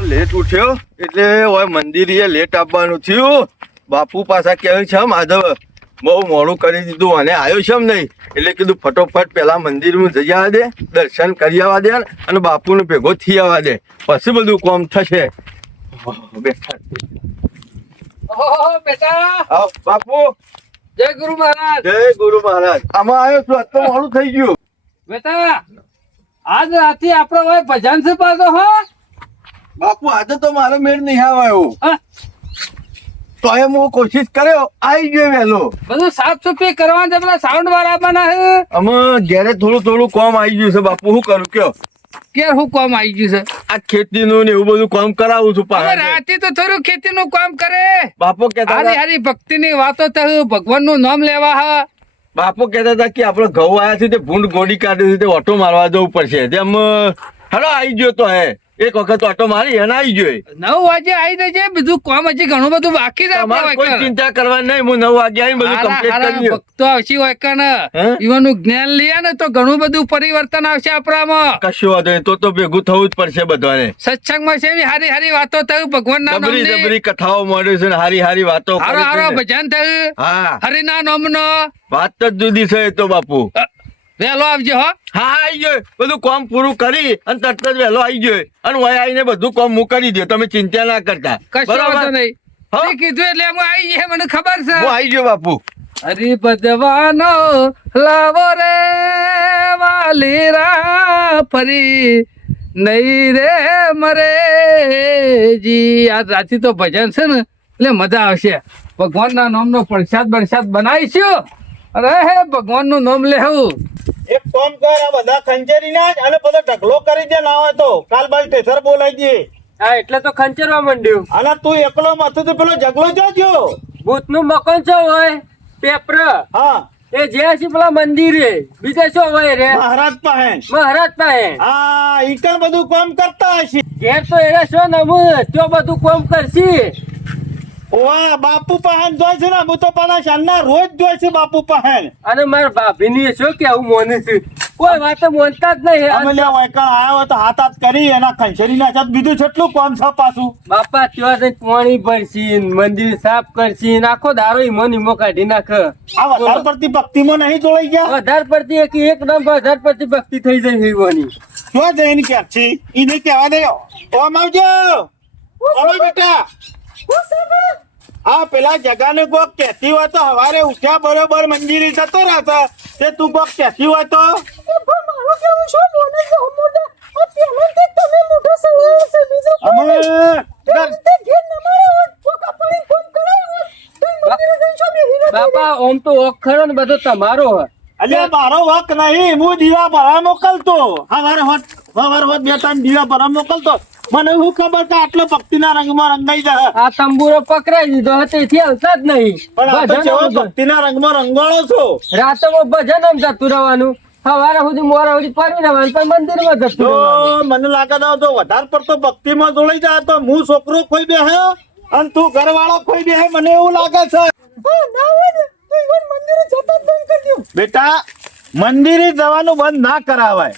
તો લેટ ઉઠ્યો એટલે ઓય મંદિરે લેટ આવવાનું થયું. બાપુ પાછા કહે છે માધવ બહુ મોડું કરી દીધું અને આવ્યો છે એમ નહીં એટલે કીધું ફટોફટ પેલા મંદિરમાં જઈ આવવા દે, દર્શન કરી આવવા દે અને બાપુને ભેગો થઈ આવવા દે, પછી બધું કામ થશે. બેઠા ઓહો બેટા, આવ બાપુ. જય ગુરુ મહારાજ. જય ગુરુ મહારાજ. આમાં આવ્યો છું, આજ તો મોડું થઈ ગયું. બેટા આજ રાતે આપણો ભાઈ ભજન છે પાછો. હો બાપુ આજે તો મારો મેળ નહીં આવ્યો, હા? તો એમ હું કોશિશ કર્યો આવી ગયો વહેલો. બધું સાફ સફાઈ કરવાનું છે, પેલા સાઉન્ડ વાળા બનાવે. અમે ઘેરે થોડું થોડું કામ આવી ગયું છે બાપુ, શું કરું કયો? કે હું કામ આવી ગયું છે? આ ખેતીનું ને એવું બધું કામ કરાવું છું. હવે રાતે તો થોડું ખેતીનું કામ કરે. બાપુ કહેતા હારી હતા, હારી ભક્તિની વાતો થયું, ભગવાનનું નામ લેવા. હા બાપુ કહેતા હતા કે આપડે ઘઉં આવ્યા છે તે ભૂંડ ગોડી કાઢી છે તે ઓટો મારવા જવું પડશે. તેમ હેલો આવી ગયો તો હે એક વખત ઓટો મારી એને આવી ગયો. 9 વાગે આવી જજે, બીજું કામ હજી ઘણું બધું બાકી છે. તમારે કોઈ ચિંતા કરવાની નહીં, હું 9 વાગે આવીને બધું કમ્પ્લીટ કરી દઉં. ભક્તો આવશે વાયકણ, ઈવાનું જ્ઞાન લઈએ ને તો ઘણું બધું પરિવર્તન આવશે આપણામાં. કશું વાંધો નહીં, તો ભેગું થવું જ પડશે બધાને. સત્સંગમાં છે હારી હારી વાતો થયું, ભગવાનના જબરી નામની જબરી કથાઓ મળે છે ને હારી હારી વાતો હારો હારો કરી છે ને. ભજન થયું. હા, હરિના નામનો વાત જ જુદી છે એ તો બાપુ. વહેલો આવજો. હો હા આવી ગયો, બધું કામ પૂરું કરી અને તરત જ વહેલો આવી ગયો અને વય આવીને બધું કામ હું કરી દઉં, તમે ચિંતા ના કરતા. કશો વાંધો નહીં. હા? તે કીધું એટલે હું આવી ગયા, મને ખબર છે. હું આવી ગયો બાપુ. હરી ભજવાનો લાવો રે વાલીરા ફરી નહીં રે મરે જી. આજ રાતે તો ભજન છે ને એટલે મજા આવશે. ભગવાનના નામનો પ્રસાદ બરસાદ બનાવીશું અરે હે ભગવાનનું નામ લેવું. એક કામ કર, આ બધા ખંચેરી ના અને બધો ઢગલો કરી દે, ના હોય તો કાલ બાલ ટેસર બોલાવી દે. હા એટલે તો ખંચરવા માંડ્યું. અને તું એકલો માથું તો પેલો જગલો જોજો. ભૂતનું મકાન છો હોય પેપર હા, એ જે છે પેલા મંદિરે, બીજા શું હોય રે મહારાજ પાસે. મહારાજ પાસે. હા, ઈ કણ બધું કામ કરતા હશે. ઘેર તો એને શું નમું त्यो બધું કામ કરશી. ઓવા બાપુ પાસે જોઈ છે ને, હું તો પાછા શાનના રોજ જોઈ છે બાપુ પાસે. અને મારા ભાભીની શું કેવું મોને છે, કોઈ વાત મોનતા જ નહીં. અમે લે વૈકણ આવ્યો તો હાથ હાથ કરી એના ખંચેરી ના સાથ બીજું છેટલું કામ છે પાછું. બાપા ત્યાં જઈને પાણી ભરશી, મંદિર સાફ કરશી, આખો દારો ઈમો કાઢી નાખ. આ વધારે પડતી ભક્તિમાં નહીં જોડાઈ ગયા. વધારે પડતી એકદમ વધારે પડતી ભક્તિ થઈ જાય ઈવાની. શું જઈને કે છે ઈ નહીં કહેવા દે. ઓમ આવજો. ઓમ બેટા. આ પેલા જગાને કોક કહેતી હોય તો હવારે ઉઠ્યા બરોબર મંદિરે જતો રહેતો, તે તું કોક કહેતી હોય તો બાપા ઓમ તો ઓખરો ને બધો તમારો હોય. અલ્યા મારો વક નહીં, હું દીવા ભરવા મોકલતો. હવારે હોત બે ત્રણ દીવા ભરવા મોકલતો. મને શું ખબર કે આટલો ભક્તિના રંગમાં રંગાઈ જાય. આ તંબુરો પકડાઈ દીધો તેથી હલતા જ નહીં. પણ આ તો કેવો ભક્તિના રંગમાં રંગાળો છો. રાતોમાં ભજન આમ જતું રહેવાનું, સવારે સુધી મોરા સુધી ફરી રહેવાનું, પણ મંદિરમાં જતું તો રહેવાનું. મને લાગે તો વધારે પડતો ભક્તિમાં જોડાઈ જાય તો હું છોકરો ખોઈ બેહે અને તું ઘરવાળો ખોઈ બેહે, મને એવું લાગે છે. બેટા મંદિરે જવાનું બંધ ના કરાવાય.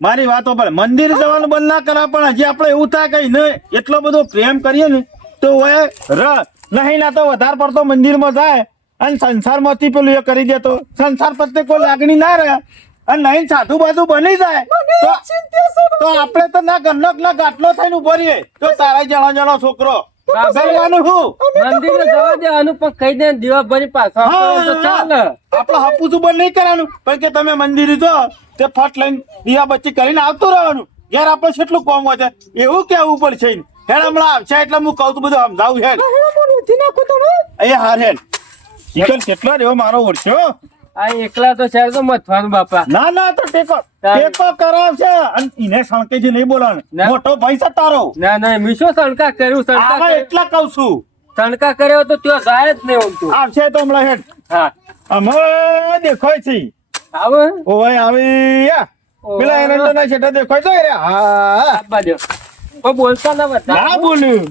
મારી વાતો પર મંદિર જવાનું બંધ ના કરાવે, પણ હજી આપણે એવું થાય કઈ નહીં એટલો બધો પ્રેમ કરીએ ને તો નહીં ના તો વધારે પડતો મંદિરમાં જાય અને સંસારમાંથી પેલું એ કરી દેતો, સંસાર પ્રત્યે કોઈ લાગણી ના રહે અને નહીં સાધુ બાધુ બની જાય તો આપણે તો ના ગન્નક ના ગાટલો થઈને ઉભો રહીએ. તો તારા જણો છોકરો બાબરવાનું હું મંદિરે જવા દેવાનું, પણ કહી દે દીવા ભરી પાછા ફરો તો ચાલે. આપડે હપુસું બંધ નહીં કરવાનું, પણ કે તમે મંદિરે જો તે ફટ લઈને દીવા બચ્ચી કરીને આવતું રહેવાનું. ઘેર આપણે કેટલું કોમ હોય છે એવું કેવું પડશે. હેડ હમણાં આવશે એટલે હું કહું છું બધું સમજાવું. હેડ એ હાર હેડ ચિકન કેટલો રહ્યો મારો ઓળખ્યો. આ એકલા તો શહેર તો મથવાનું બાપા. ના ના તો ટેકો કરાવશે અને એને સણકેજી નહીં બોલાવાનું. મોટો ભાઈ છે તારો. ના ના મેં શું શણકા કર્યું? આવા એટલા કહું છું. શણકા કર્યો તો ત્યાં જાય જ નહીં ઊંઘતું. આવશે તો હમણાં હેડ. હા અમે દેખાય છે. આવે ઓય આવી પેલા એરંડો ના છેટા દેખાય છે રે. હા આપવા દો. કોઈ બોલતા ના બધા. ના બોલ્યું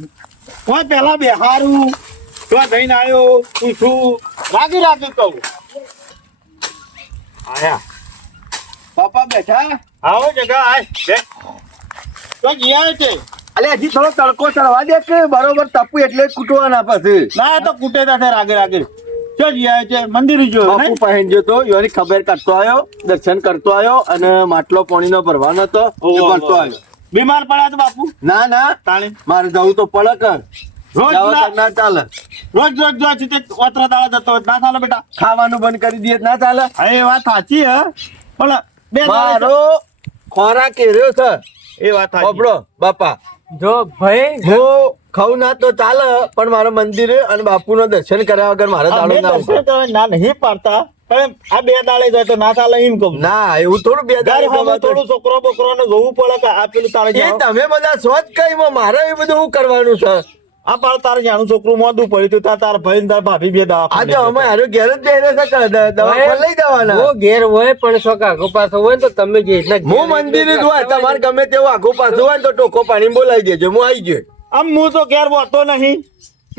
કોઈ પેલા બેહારું તો જઈને આવ્યો પૂછું રાગી કહું. આયા બાપા બેઠા આવો જગા આય બે. તો જીયા છે અલે હજી થોડો તડકો ચડવા દે કે બરોબર તપુ એટલે જ કૂટવાના પછી ના એ તો કુટેતા છે રાગે રાગે તો જીયા છે મંદિર જોયો બાપુ નહીં? પહેન જો તો યોની ખબર કરતો આવ્યો, દર્શન કરતો આવ્યો અને માટલો પાણીનો ભરવાનો હતો એ ઓહો, ભરતો આવ્યો. બીમાર પડ્યા તો બાપુ ના ના તાણી મારે જવું તો પડે કર રોજ જાવ ના- તો ના ચાલે. રોજ રોજ જો છે તે ઓતરા દાડા જતો હોય તો ના ચાલે બેટા ખાવાનું બંધ કરી દઈએ તો ના ચાલે. હા એ વાત સાચી હે પણ બે દાડા મારો ખોરાક એર્યો છે એ વાત સાચી બાપડો બાપા. જો ભાઈ હું ખાઉં ના તો ચાલે પણ મારે મંદિરે અને બાપુનો દર્શન કર્યા વગર મારે અમે દાડો ના દર્શન ઉતરે. કરવા ના નહીં પાડતા પણ આ બે દાડે જાય તો ના ચાલે એમ કહું ના એવું થોડું બે ત્યારે દાડે હવે જવાતું. થોડું છોકરો બોકરો ને જોવું પડે કે આ પેલું તારે એ જાણું- તમે બધા શોધ કઈ મારે એ બધું શું કરવાનું છે? આ પાડ તારે જાણું છોકરું મોઢું પડ્યું તું તાર ભાઈ ને તાર ભાભી બે આજે અમે હારું ઘેર જ બેરે છે કે દવાખાને લઈ જવાના. હું ઘેર હોય પણ શોખ આગો પાછો હોય ને તો તમે જે રીતના હું મંદિરે જ હોય તમારે ગમે તેવું આઘું પાછું હોય ને તો ટોકો પાણી બોલાવી દેજો હું આવી ગયો. આમ હું તો ઘેર હોતો નહીં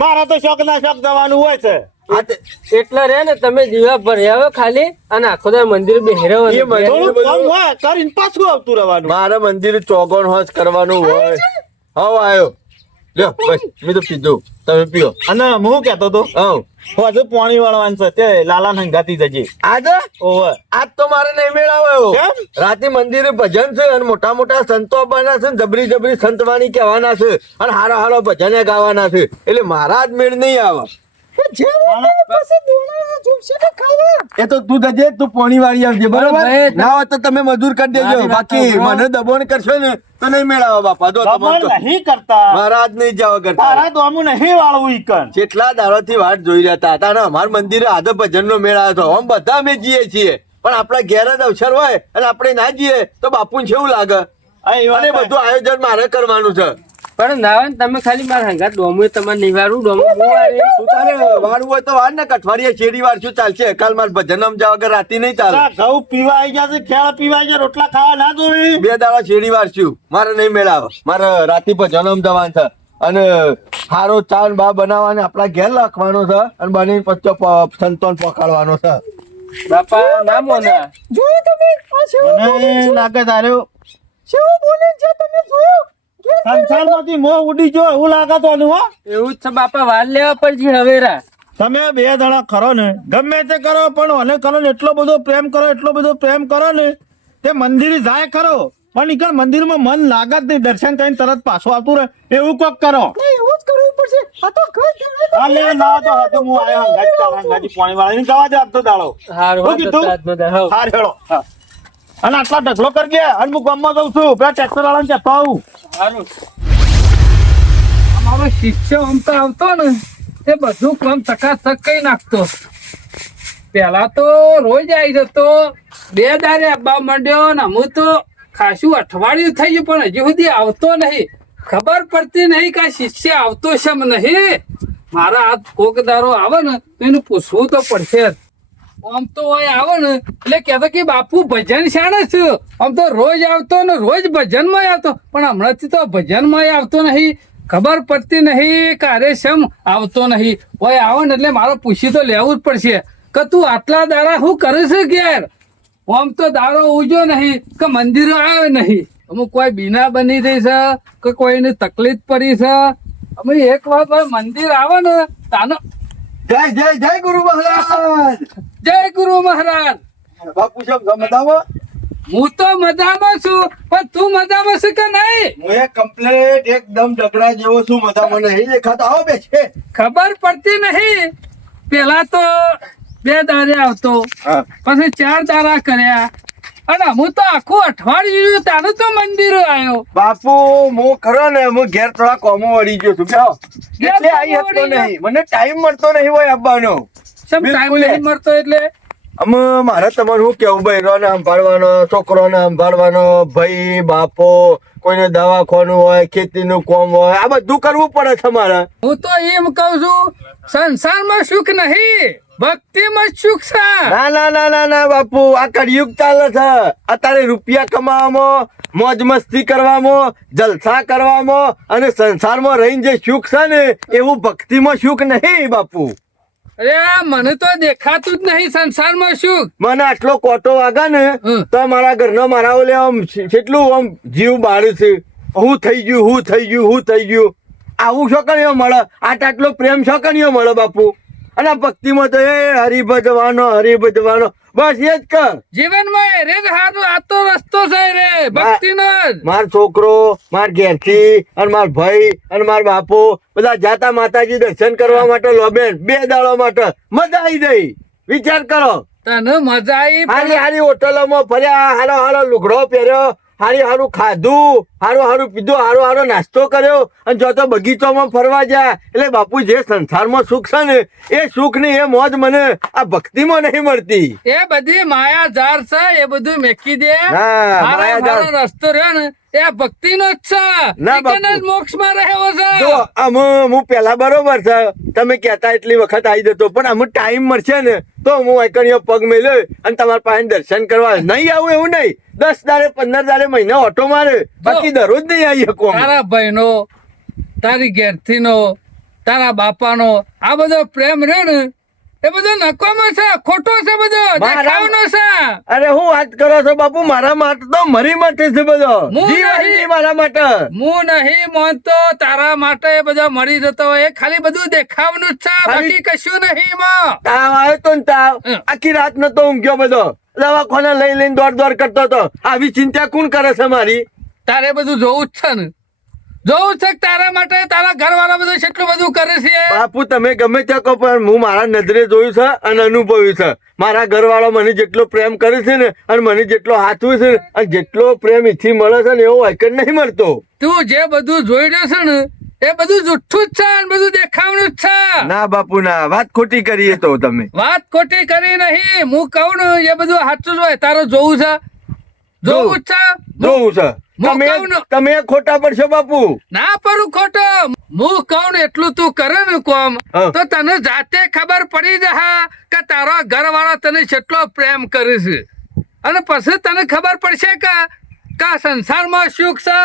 મારા તો શોખ ના શોખ જવાનું હોય છે આ તે- એટલે રે ને તમે દીવા ભર્યા હોય ખાલી અને આખો દાડો મંદિર બેહર્યા હોય એ ને. મંદિર થોડું બધું- કામ હોય કરીને પાછું આવતું રહેવાનું મારે મંદિરે ચોગણ હોશ કરવાનું હોય. હવ આવ્યો લ્યો બસ મેં તો પીધું તમે પીઓ. અને હું કેતો તો હવ હજુ પાણી વાળવાનું છે તે લાલા હંગાતી જજે આજે ઓવે આજ તો મારે નહીં મેળાવ્યો. કેમ? રાતે મંદિરે ભજન છે અને મોટા મોટા સંતો આવવાના છે ને જબરી જબરી સંતવાણી કહેવાના છે અને હારા હારા ભજને ગાવાના છે એટલે મારા જ મેળ નહીં આવે. એ તો તું જજે તું પોણી વાળી આવજે બરોબર. ભાઈ, ના હોય તો તમે મજૂર કરી દેજો મારી વાત બાકી સાંભળો. મને દબોણ કરશો ને તો નહીં મેળાવે બાપા. જો તમને દમણ તો નહીં કરતા મારા જ નહીં જાવ કરતા. તારા દોમું નહીં વાળવું ઈકન જેટલા દાડોથી વાટ જોઈ રહ્યા હતા અને અમારા મંદિરે આધો ભજનનો મેળ આવ્યો હતો. આમ બધા અમે જઈએ છીએ પણ આપણા ઘેર જ અવસર હોય અને આપણે ના જઈએ તો બાપુને કેવું લાગે? અને બધું આયોજન મારે કરવાનું છે. પણ ના હોય ને તમે ખાલી મારા હંગાત ડોમું તમારે નહીં વાળું ડોમું હું વાળી. તું તારે વાળવું હોય તો વાર ને કઠવાડિયે શેરડી વાળશું ચાલશે. કાલ મારે ભજન સમજા વગર રાતી નહીં ચાલે. ઘઉં પીવા આવી ગયા છે ખેળ પીવા આવી ગયા રોટલા ખાવા ના જોઈ 2 દાડા શેરડી વાળશું મારે નહીં મેળાવે. મારે રાતી ભજન જવાનું છે અને સારો ચા ને બા બનાવવાનો આપણા ઘેર રાખવાનો છે અને બની પછી સંતોન પકડવાનો છે. બાપા ના મોના મને લાગે તાર્યો સંસારમાંથી મોહ ઉડી ગયો એવું લાગે તો હો એવું જ છે બાપા વાર લેવા પડશે હવે રા. તમે 2 દાડા ખરો ને ગમે તે કરો પણ મને કરો ને એટલો બધો પ્રેમ કરો એટલો બધો પ્રેમ કરો ને તે મંદિરે જાય ખરો પણ ઈકણ મંદિરમાં મન લાગે જ નહીં દર્શન કરીને તરત પાછું આવતું રહે એવું કોક કરો એવું જ કરવું પડશે આ તો ના તો હતો હું આયો હંગાજી પાણી વાળા જવા દે આપતો દાડો હારું શું હોય તો કીધું? તાજનો દાડો. હારું. હાર હેળો હા. અને આટલા ઢગલો કરજે અને હું ગામમાં જઉં છું પેલા ટ્રેક્ટર વાળાને કહેતો આવું હારું. અમારો શિષ્ય આમ તો આવતો ને તે બધું કામ ચકાચક કઈ નાખતો. પેલા તો રોજ આવી જતો 2 દાડે આવવા માંડ્યો ને હું તો ખાસું અઠવાડિયું થઈ ગયું પણ હજી સુધી આવતો નહીં. ખબર પડતી નહીં કે આ શિષ્ય આવતો છે એમ નહીં. મારા હાથ કોક દારો આવે ને તો એનું પૂછવું તો પડશે જ. આમ તો હોય આવે ને એટલે કહેતો કે બાપુ ભજન શાણે છું. આમ તો રોજ આવતો ને રોજ ભજનમાં આવતો પણ હમણાંથી તો ભજનમાં આવતો નહીં. ખબર પડતી નહીં કારે શમ આવતો નહીં. ઓય આવો ને એટલે મારો પૂછી તો લેવું જ પડશે કે તું આટલા દાડા શું કરે છે ઘેર? આમ તો દાડો ઉજો નહીં કે મંદિરો આવે નહીં. અમુક કોઈ બીના બની રહી છે કે કોઈની તકલીફ પડી છે. અમે એક વાર મંદિર આવે ને તાનો જય જય જય ગુરુ મહારાજ. જય ગુરુ મહારાજ. બાપુ સાહેબ મજામાં? હું તો મજામાં છું પણ તું મજામાં છે કે નહીં? હું એક કમ્પ્લેટ એકદમ ડગડા જેવો છું. મજામાં નહીં દેખાતા. આવો બેસે. ખબર પડતી નહીં. પેલા તો 2 દાડે આવતો હા. પછી 4 દાડા કર્યા અને હું તો આખું અઠવાડિયું તારું તો મંદિર આવ્યો. બાપુ હું ખરો ને હું ઘેર થોડા કોમો વળી ગયો છું. બેહો. એટલે આઈ કોમો હતો વળી નહીં. મને ટાઈમ મળતો નહીં હોય આવવાનો. સમ ટાઈમ બિલકુલ. નહીં મળતો એટલે અમે મારે તમારે શું કેવું બૈરોને સંભાળવાનો, છોકરોને સંભાળવાનો, ભાઈ બાપો, કોઈને દવાખાનું હોય, ખેતીનું કામ હોય, આ બધું કરવું પડે છે મારે. હું તો એમ કઉ છું સંસારમાં સુખ નહીં ભક્તિમાં જ સુખ છે. ના ના ના ના ના બાપુ આ કળિયુગ ચાલે છે. અત્યારે રૂપિયા કમાવામાં, મોજ મસ્તી કરવામાં, જલસા કરવામાં અને સંસારમાં રહીને જે સુખ છે ને એવું ભક્તિમાં સુખ નહીં બાપુ. અરે મને તો દેખાતું જ નહીં સંસારમાં સુખ. મને આટલો કોટો વાગે ને હમ. તો મારા ઘરનો મારા ઓલે આમ કેટલું આમ જીવ બાળે છે. હું થઈ ગયું આવું શોકણીઓ મળે, આટલો પ્રેમ શોકણીઓ મળે બાપુ. અને ભક્તિમાં તો એ હરિભજવાનો બસ એ જ કર. જીવનમાં એ રે જ હારું, આ તો રસ્તો છે રે ભક્તિનો જ. માર છોકરો, માર ઘેરથી અને માર ભાઈ અને માર બાપુ બધા જાતા માતાજી દર્શન કરવા માટે લોબેન 2 દાડા માટે મજા આવી ગઈ. વિચાર કરો, તને મજા આવી હારી હારી હોટલોમાં ફર્યા, હારો લુગડો પહેર્યો, હારું ખાધું, હારું પીધું, હારો નાસ્તો કર્યો અને જો તો બગીચામાં ફરવા જાય. એટલે બાપુ જે સંસારમાં સુખ છે ને એ સુખ ની એ મોજ મને આ ભક્તિમાં નહીં મળતી. એ બધી માયા જાર છે, એ બધું મેકી દે. હા, માયાજાળ. મારો રસ્તો રહ્યો ને એ ભક્તિનો જ છે. ના બાપુ. એકને જ મોક્ષમાં રહ્યો છે. જો હું પેલા બરોબર છે, તમે કહેતા એટલી વખત આવી જતો, પણ અમુક ટાઈમ મળશે ને તો હું એકણીઓ પગ મેલ્યો અને તમારા પાસે દર્શન કરવા નહીં આવું એવું નહીં. 10 દાડે 15 દાડે મહિના ઓટો મારે, બાકી દરરોજ નહીં આવી શકું. તારા ભાઈનો, તારી ઘેરથીનો, તારા બાપાનો આ બધો પ્રેમ રહ્યો ને એ બધો નકામો છે, ખોટો છે, બધો દેખાવનો છે. અરે હું વાત કરો છો બાપુ, મારા માટે તો મરી માટે છે બધો. હું જીવ આવી નહીં. ગઈ મારા માટે. હું નહીં માનતો તારા માટે એ બધો મળી જતો હોય, એ ખાલી બધું દેખાવનું જ છે, બાકી કશું નહીં એમાં. તાવ આવ્યો તો ને તાવ, આખી રાત નતો ઊંઘ્યો બધો, દવાખાને લઈને દોડ કરતો હતો. આવી ચિંતા કોણ કરે છે મારી? તારે બધું જોવું જ છે ને, જોવું છે કે તારા માટે તારા ઘરવાળા બધું કેટલું બધું કરે છે. બાપુ તમે ગમે ત્યાં કહો, પણ હું મારા નજરે જોયું છે અને અનુભવ્યું છે. મારા ઘરવાળો મને જેટલો પ્રેમ કરે છે ને અને મને જેટલો હાથવું છે ને અને જેટલો પ્રેમ ઈથી મળે છે ને એવો વાયકર નહીં મળતો. તું જે બધું જોઈ રહ્યો છે ને એ બધું જુઠ્ઠું જ છે અને બધું દેખાવનું જ છે. ના બાપુ ના, વાત ખોટી કરીએ તો તમે. વાત ખોટી કરી નહીં, હું કહું ને એ બધું સાચું જ હોય. તારે જોવું છે, જોવું જ છે. જોવું છે. હું કહું ને- તમે ખોટા પડશો બાપુ. ના પડું ખોટો. હું કહું ને એટલું તું કરે ને કોમ હા. તો તને જાતે ખબર પડી જા કે તારો ઘરવાળો તને કેટલો પ્રેમ કરે છે. અને પછી તને ખબર પડશે કે સંસારમાં સુખ છે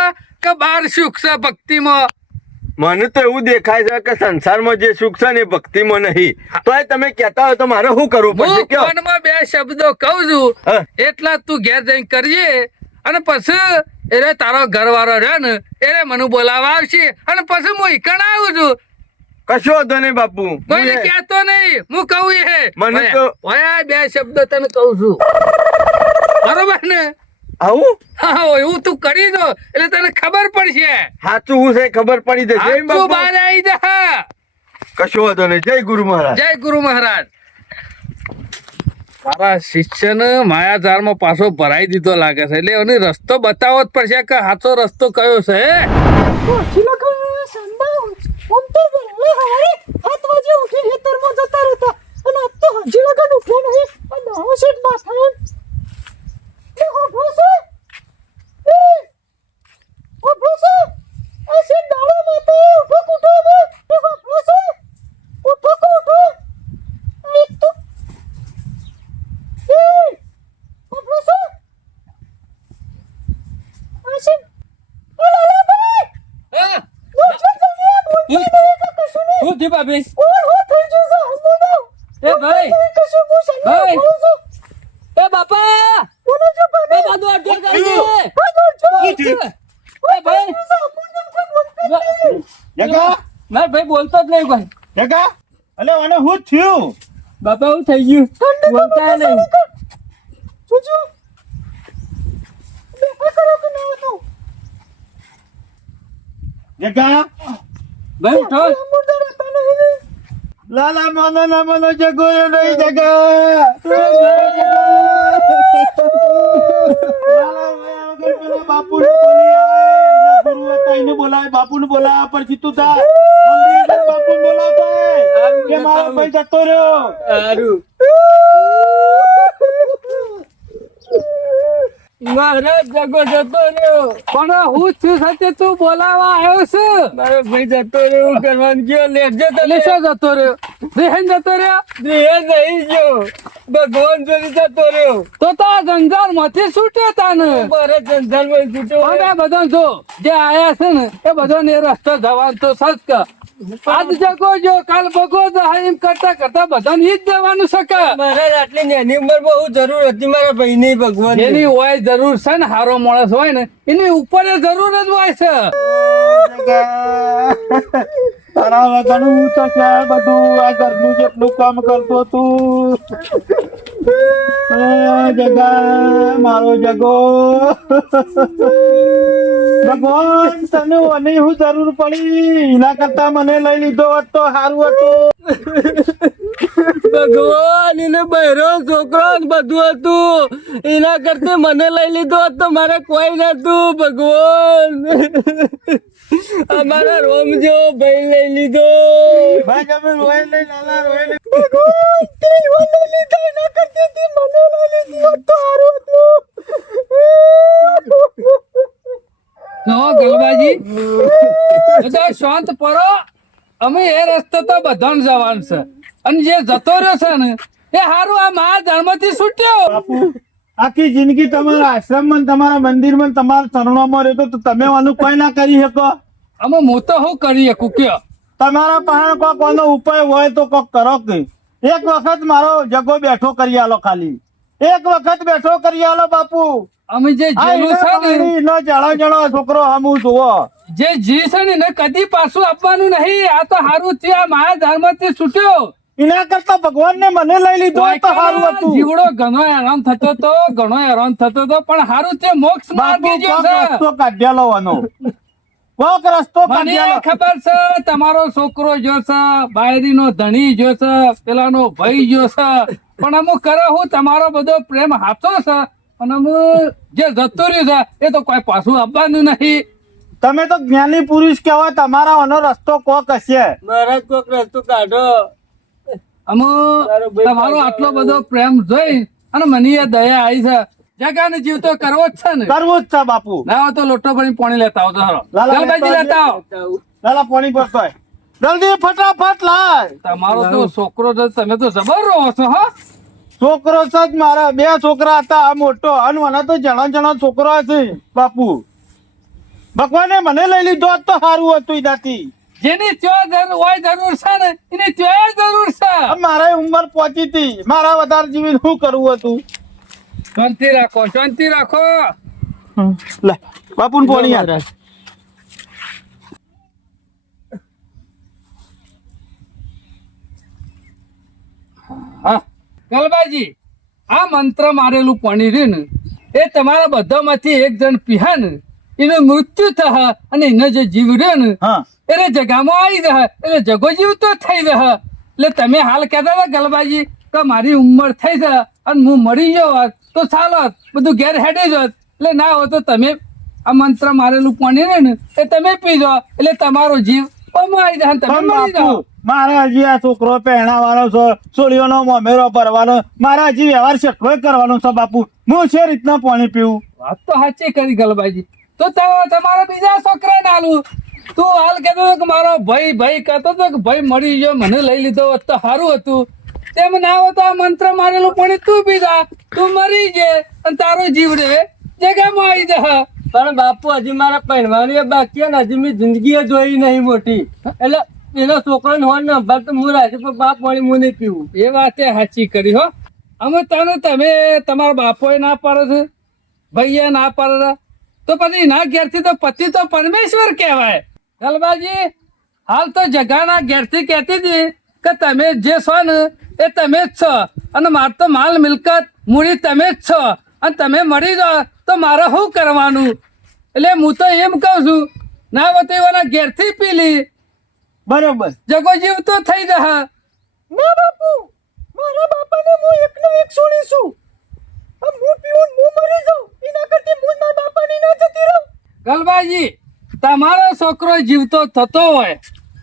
કે બહાર સુખ છે ભક્તિમાં. મને તો એવું દેખાય છે કે સંસારમાં જે સુખ છે ને એ ભક્તિમાં નહીં. તોય તમે કહેતા હોય તો મારે શું કરવું પડશે હું કયો? ફોનમાં 2 શબ્દો કહું છું, હા. એટલા તું ઘેર જઈને કરજે. અને પછી એને તારો ઘરવાળો રહ્યો ને એને મને બોલાવા આવશે અને પછી હું ઈકણ આવું છું. કશો વાંધો નહીં બાપુ. કોઈને હું એ- કહેતો નહીં, હું કહું એ મને તો- ઓયા 2 શબ્દ તને કહું છું, બરોબર ને? આવું હા, એવું તું કરી દો એટલે તને ખબર પડશે. સાચું હું છે ખબર પડી જશે એમ તું બાપુ? બહાર આવી જા. કશો વાંધો નહીં. જય ગુરુ મહારાજ. જય ગુરુ મહારાજ. મારા શિષ્યને માયાજાળમાં પાછો ભરાઈ દીધો લાગે છે, એટલે એને રસ્તો બતાવવો જ પડશે કે સાચો રસ્તો કયો છે. હા? શું થયું ભાભી? એ ભાઈ, ભાઈ, એ બાપા, બાપા દોડ દોડ કરજે. એ ભાઈ, જગા માર ભાઈ બોલતો જ નહીં ભાઈ. જગા અલે આને હું થયું? બાપા હું થઈ ગયું, બોલતા નહીં. જગા ભાઈ ઉઠો. લાલા માનો ના માનો જગો નહીં જગા. બાપુ બોલાય બાપુ ને બોલાવા પછી તું તા બાપુ બોલાવતા કે મારો ભાઈ જતો રહ્યો. સારું મારો જગો જતો રહ્યો, પણ હું છું સાથે તું બોલાવા આવ્યો છું. મારો ભાઈ જતો રહ્યો, કરવાનું ગયો લેજો તો એટલે શું જતો રહ્યો? દેહન જતો રહ્યો? દેહ નહીં ગયો, ભગવાન જોડી જતો રહ્યો. તો આ જંજાર માંથી છૂટ્યો તાને. મારે જંજાલમાં છૂટ્યો. હવે બધો જો જે આયા છે ને એ બધો ને રસ્તો જવાનો તો સચ કે આજ જગો જો કાલ ભગો જો એમ કરતા કરતા બધાને ઈ જ જવાનું છે કે મહારાજ આટલી નાની ઉંમરમાં બહુ જરૂર હતી મારા ભાઈની ભગવાન જેની હોય જરૂર છે ને હારો માણસ હોય ને એની ઉપર જરૂર જ હોય છે. તારા વગરનું હું તો છે બધું આ ઘરનું જેટલું કામ કરતો તું જગા મારો જગો ભગવાન તને ઓની હું જરૂર પડી એના કરતા મને લઈ લીધો હોત તો સારું હતું. ભગવાન એને બહેરો છોકરો ને બધું હતું એના કરતા મને લઈ લીધો હોત તો મારે કોઈ નતું. ભગવાન અમારા રોમ જેવો ભાઈ લઈ લીધો. ભાઈ તમે રોય લઈ લાલા રોય લઈ ભગવાન તે ઓને લીધો એના કરતા તે મને લઈ લીધી હોત તો સારું હતું. જો ગલબાજી બધા શાંત પરો. અમે એ રસ્તે તો બધાને જવાનું છે અને જે જતો રહ્યો છે ને એ હારું આ મહા ધર્મથી છૂટ્યો. બાપુ આખી જિંદગી તમારા આશ્રમમાં તમારા મંદિરમાં તમારા ચરણોમાં રહેતો તો તમે આનું કોઈ ના કરી શકો. અમે હું તો શું કરી શકું કયો? તમારા પાસે કોક આનો ઉપાય હોય તો કોક કરો કે એક વખત મારો જગો બેઠો કરી આલો. ખાલી એક વખત બેઠો કરી આલો બાપુ. અમે જે જેલું છે ને નો જણો જણો છોકરો હમું જુઓ જે જી છે ને એને કદી પાછું આપવાનું નહીં. આ તો હારું થયું આ મહા ધર્મથી છૂટ્યો. એના કરતા ભગવાન ને મને લઈ લીધો હોત તો સારું હતું. જીવડો ઘણો હેરાન થતો તો પણ હારું તે મોક્ષ બાપુ માર્ગે ગયો કોક છે. રસ્તો કાઢ્યાલો આનો કોક રસ્તો મને કાઢ્યાલો. ખબર છે તમારો છોકરો જો છે બાયરીનો ધણી જો છે પેલાનો ભાઈ જો છે પણ અમુક કરે હું તમારો બધો પ્રેમ હાથો છે અને અમુક જે જતું રહ્યું છે એ તો કોઈ પાછું આપવાનું નહીં. તમે તો જ્ઞાની પુરુષ કહેવાય તમારા આનો રસ્તો કોક હશે. મહારાજ કોક રસ્તો કાઢો. અમુ તમારો આટલો બધો પ્રેમ જોઈ અને મને એ દયા આવી છે. જગાને જીવ તો કરવો જ છે ને. કરવું જ છે બાપુ. ના હોય તો લોટો ભરી પાણી લેતા આવો તો હારો. લાલા, ગલબાજી લેતા આવો. લાલા પાણી પડતો જલ્દી ફટાફટ લાય. તમારો તો છોકરો છે તમે તો જબર રહો છો હા. છોકરો છે જ મારા બે છોકરા હતા આ મોટો અને મને તો જણા છોકરો છે બાપુ. ભગવાને મને લઈ લીધો હોત તો સારું હતું. એનાથી જેની ત્યાં જરૂર હોય જરૂર છે ને એની ત્યાં જરૂર છે. મારા ઉંમર પહોંચી હતી મારા વધારે જીવી શું કરવું હતું. શાંતિ રાખો શાંતિ રાખો. લે બાપુ પાણી યાર. હા ગલબાજી આ મંત્ર મારેલું પાણી રહ્યું ને એ તમારા બધામાંથી એક જણ પીહા ને એનું મૃત્યુ થશે અને એનો જે જીવ રહ્યો ને હા એને જગામાં આવી જશે એટલે જગો જીવ તો થઈ જશે. એટલે તમે હાલ કહેતા હતા ગલબાજી કે મારી ઉંમર થઈ છે અને હું મરી ગયો હોત તો ચાલો બધું ઘેર હેડે જ હોત. એટલે ના હોય તો તમે આ મંત્ર મારેલું પાણી રહ્યું ને એ તમે પી જાઓ એટલે તમારો જીવ આવી જાય તમે પણ મરી જાઓ. બાપુ મારા હજી આ છોકરો પહેણાવાનો છે સોળીઓનો મોમેરો ભરવાનો મારા હજી વ્યવહાર કેટલો કરવાનો છે બાપુ. હું છે રીતના પાણી પીવું. વાત તો સાચી કરી ગલબાજી. તો તમારા બીજા છોકરા ને આલું. તું હાલ કહેતો હતો કે મારો ભાઈ કહેતો હતો કે ભાઈ મરી ગયો મને લઈ લીધો હોત તો સારું હતું. તેમ ના હોય તો આ મંત્ર મારેલું પાણી તું પીધા તું મરી જાય અને તારો જીવ રે જગામાં આવી જા. પણ બાપુ હજી મારા પહેરવાની બાકી ને હજી મેં જિંદગી જોઈ નહીં મોટી એટલે એનો છોકરો ને હોય ને તો હું રાખી પણ બાપ વાળી હું નહીં પીવું. એ વાતે સાચી કરી હો. અમે તમે તમારા બાપોએ ના પાડે છે ભાઈએ ના પાડે તો પછી ના ઘેરથી તો પતિ તો પરમેશ્વર કહેવાય. ગલબાજી હાલ તો જગાના ઘેરથી કહેતી હતી કે તમે જે છો ને એ તમે જ છો અને માર તો માલ મિલકત મૂડી તમે જ છો અને તમે મરી જાઓ તો મારે શું કરવાનું. એટલે હું તો એમ કહું છું ના હોય એવાના ઘેરથી પી લી બરોબર જગો જીવ તો થઈ જા. ના બાપુ મારા બાપાને હું એકનો એક છોડીશું. હું પીવું હું મરી જાઉં એના કરતી હું મારા બાપાની ના જતી રહું. ગલબાજી તમારો છોકરો જીવતો થતો હોય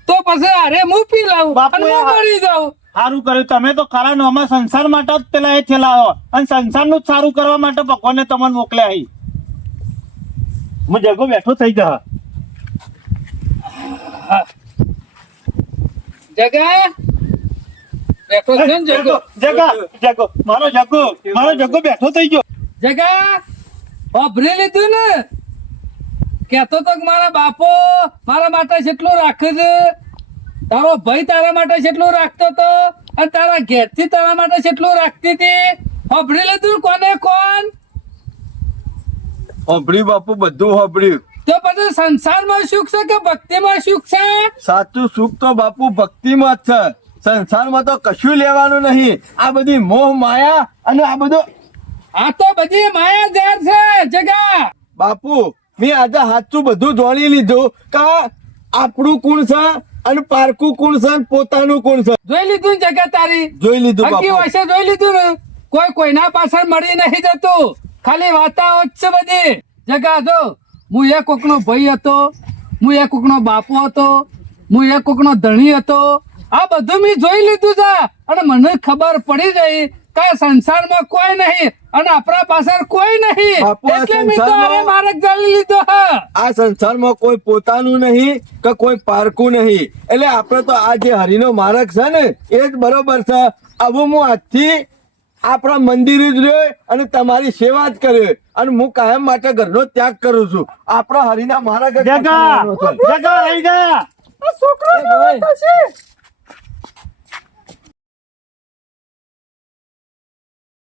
તો પછી અરે હું પી લાવું બાપુ, અને હું મરી જાઉં. સારું કર્યું તમે તો ખરા નોમાં સંસાર માટે જ પેલા એ થયેલા અને સંસારનું જ સારું કરવા માટે ભગવાને તમને મોકલ્યા અહીં. હું જગો બેઠો થઈ જા. જગા બેઠો છે ને જગો જગો મારો જગો બેઠો થઈ ગયો. જગા વાપરી લીધું ને કહેતો તો કે મારા બાપો મારા માટે જેટલું રાખે છે તારો ભાઈ તારા માટે કેટલું રાખતો તો અને તારા ઘેરથી તારા માટે કેટલું રાખતી હતી હોભળી લીધું કોને કોણ હોભળ્યું બાપુ, બધું હોભળ્યું. તો પછી સંસારમાં સુખ છે કે ભક્તિમાં સુખ છે? સાચું સુખ તો બાપુ ભક્તિમાં જ છે. સંસારમાં તો કશું લેવાનું નહીં. આ બધી મોહ માયા અને આ બધો આ તો બધી માયા ઝેર છે જગા. બાપુ મેં આજે સાચું બધું જોડી લીધું કે આપણું કોણ છે અને પારકું કોણ છે અને પોતાનું કોણ છે. જોઈ લીધું ને જગા તારી? જોઈ લીધું હકી બાપુ. વયસે જોઈ લીધું ને? કોઈના પાછળ મળી નહીં જતું, ખાલી વાતાઓ જ છે બધી. જગા જો હું એક કોકનો ભાઈ હતો, હું એક કોકનો બાપો હતો, હું એક કોકનો ધણી હતો. આ બધું મેં જોઈ લીધું છે અને મને ખબર પડી ગઈ કે આ સંસારમાં કોઈ નહીં અને આપણા પાછળ કોઈ નહીં. બાપુ, આ એટલે મેં તો સંસારમાં- અરે માર્ગ ચાલી લીધો હા. આ સંસારમાં કોઈ પોતાનું નહીં કે કોઈ પારકું નહીં. એટલે આપણે તો આ જે હરિનો માર્ગ છે ને એ જ બરોબર છે. હવે હું આજથી આપણા મંદિર જ રહ્યો અને તમારી સેવા જ કર્યો અને હું કાયમ માટે ઘરનો ત્યાગ કરું છું. આપણા હરિના માર્ગ જ જગા પકડવાનો છે. જગા રહી ગયા એ ભાઈ